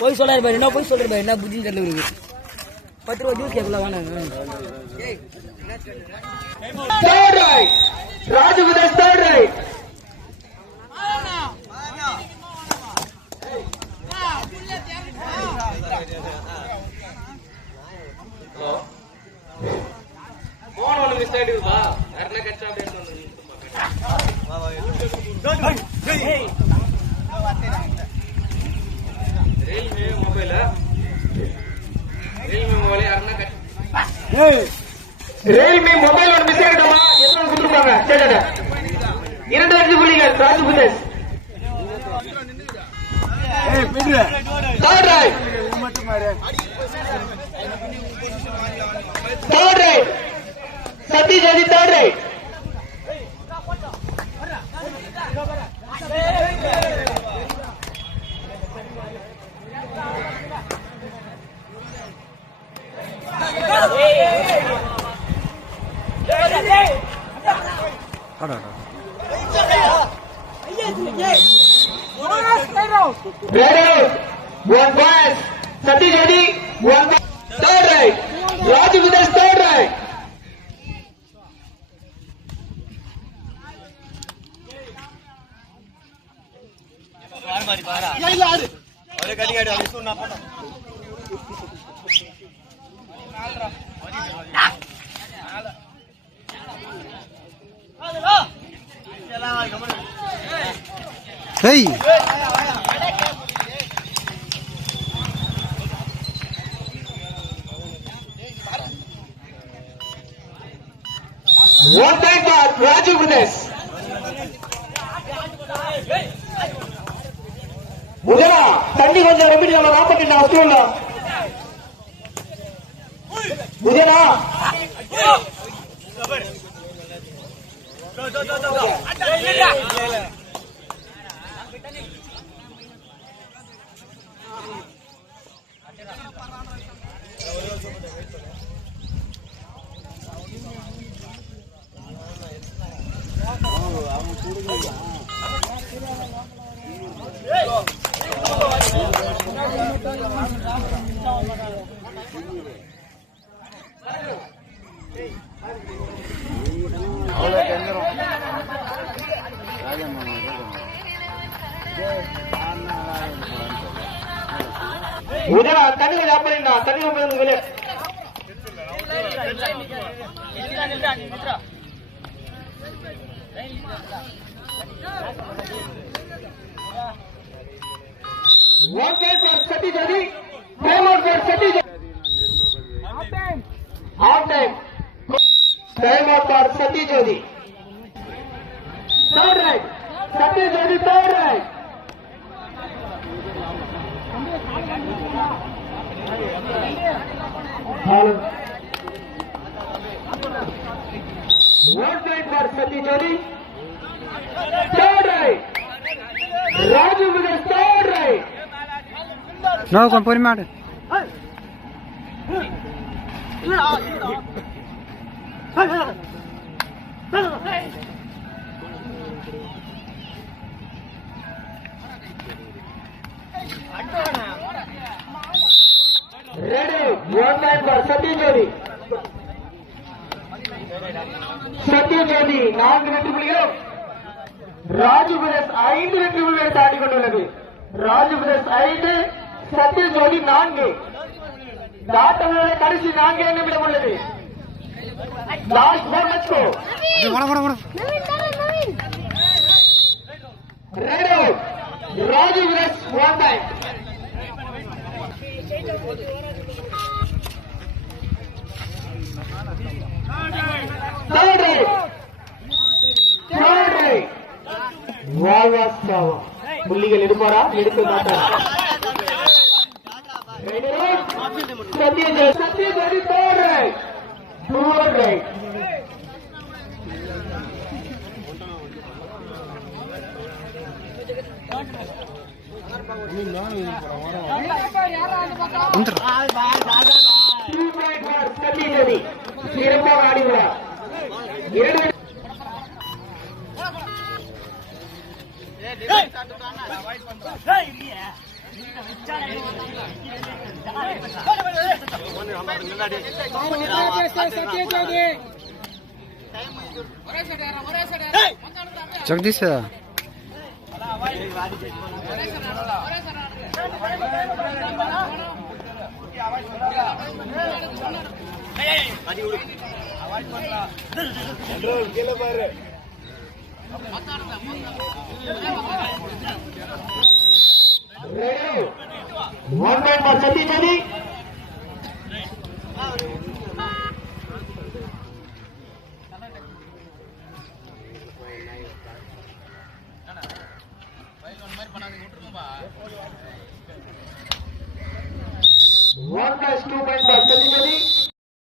போய் சொல்லாரு பாரு, என்ன போய் சொல்ற பாரு, என்ன புத்தி தெரியல. 10 ரூபா ஜூஸ் கேட்கல வாங்க. Third right. Raju with his third right. Phone on this side is ba. Arna kacha update on. Hey. Rail में mobile है. Rail में mobile arna kacha. Hey. Rail में mobile और मिस कर दो माँ. ये तो कुछ रुका है. चल चल. इन्हें तो ऐसी बोली कर. राजू बुदेश. Hey, पिंडे. Third right. Third right. सती जल्दी third right. Ready, one pass. Sati Jodi, one pass. Third right. Raju with his third right. Hey! One time pass. Raju with this. Mujana, Tandi Vanja Remedy on Rapid in Australia. Mujana. Mujana, Tandi Vanja Rapid in Tandi Vanja Village. One game for Sati Jodi. Time out for Sati Jodi. Half time. Time out for Sati Jodi. Third right. Sati Jodi third right. One point for Sati Jodi. Third right. Raju with his third right. No, compare matter. Ready, one time for Sati Jodi. Sati Jodi, 4 வெற்றிப்புள்ளிகளும் Raju Brothers 5 வெற்றிப்புள்ளிகளை தாண்டி கொண்டுள்ளது. Raju Brothers 5, சத்தி ஜோடி 4. தாட்டங்களோட கடைசி 4 நிமிடம் உள்ளது. Last 4 match go. Ready, Raju Brothers one time. Third right. வாவாஸ்தாவா புள்ளிகள் எடுப்பாரா எடுக்க மாட்டாரா? Sathyajothi third right. Third right. Sathyajothi சிறப்பாக ஆடினார். Jagdish सतीजोदी One plus 2 point for Satish Jodi.